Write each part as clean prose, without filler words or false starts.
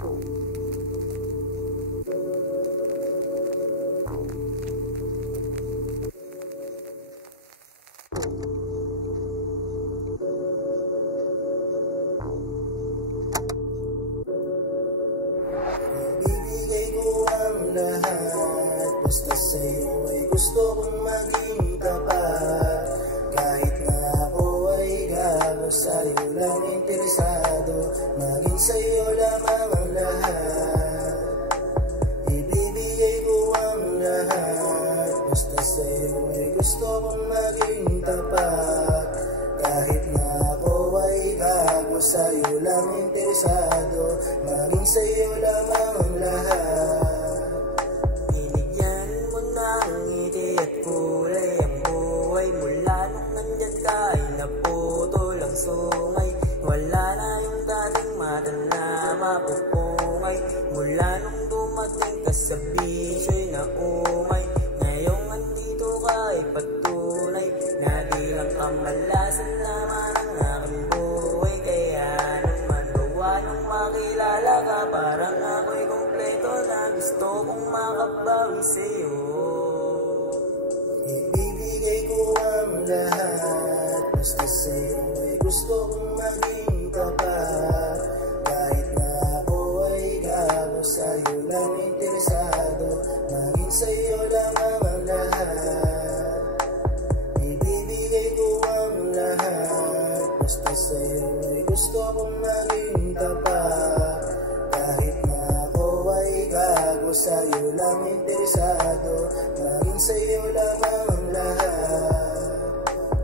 Ibibigay ko ang lahat, basta sa'yo ay gusto kong maging tapat. Kahit na ako ay gago, sa'yo lang interesado, maging sa'yo lamang ang lahat. Ibibigay ko ang lahat, basta sa'yo ay gusto kong maging tapat. Kahit na ako ay gago, sa'yo lang interesado, maging sa'yo lamang ang lahat. Binigyan mo ng ngiti at kulay ang buhay. Mula nung nandyan ka ay naputol ang sungay. Wala na yung dating mata na mapupungay. Mula nung dumating ka sa bisyo'y naumay. Ngayong andito ka ay patunay na di lang kamalasan naman ang aking buhay. Kaya naman gawa nung makilala ka, parang ako'y kompleto na gusto kong makabawi sa'yo. Ibibigay ko ang lahat, basta sa'yo ay gusto kong maging tapat. Kahit na ako ay gago, sa'yo lang interesado, maging sa'yo lamang ang lahat. Ibibigay ko ang lahat, basta sa'yo ay gusto kong maging tapat. Kahit na ako ay gago, sa'yo lang interesado, maging sa'yo lamang ang lahat.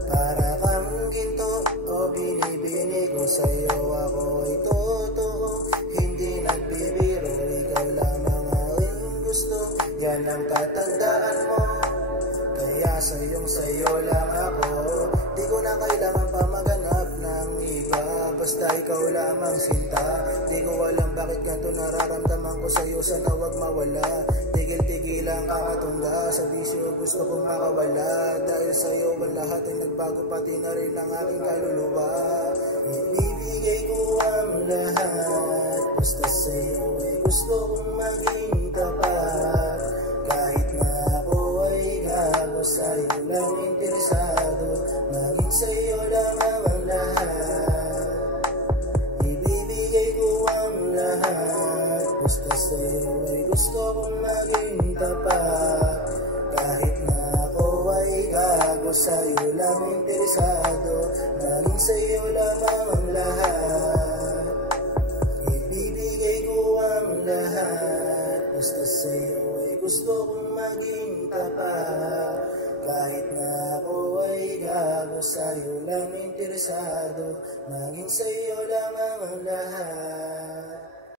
Para kang ginto o binibini ko sa'yo, ako ay totoo, hindi nagbibiro. Ikaw lamang aking gusto, yan ang tatandaan mo. Kaya sa'yo lang ako, di ko na kailangan pa maganap ng iba. Basta ikaw lamang sinta. Di ko alam bakit ganito nararamdaman ko sa'yo, sana wag mawala. Tigil-tigilan kakatungga, sa bisyo gusto kong makawala. Dahil sa'yo ang lahat ay nagbago, pati na rin ang aking kaluluwa. Ibibigay ko ang lahat, basta sa'yo ay gusto kong maging tapat. Kahit na ako ay gago, sa'yo lang interesado, maging sa'yo lamang ang lahat. Ibibigay ko ang lahat, basta sa'yo ay gusto kong maging tapat. Kahit na ako ay gago, sa'yo lang interesado, maging sa'yo lamang ang lahat. Ibibigay ko ang lahat, basta sa'yo ay gusto kong maging tapat. Kahit na ako ay gago, sa'yo lang interesado, maging sa'yo lamang ang lahat.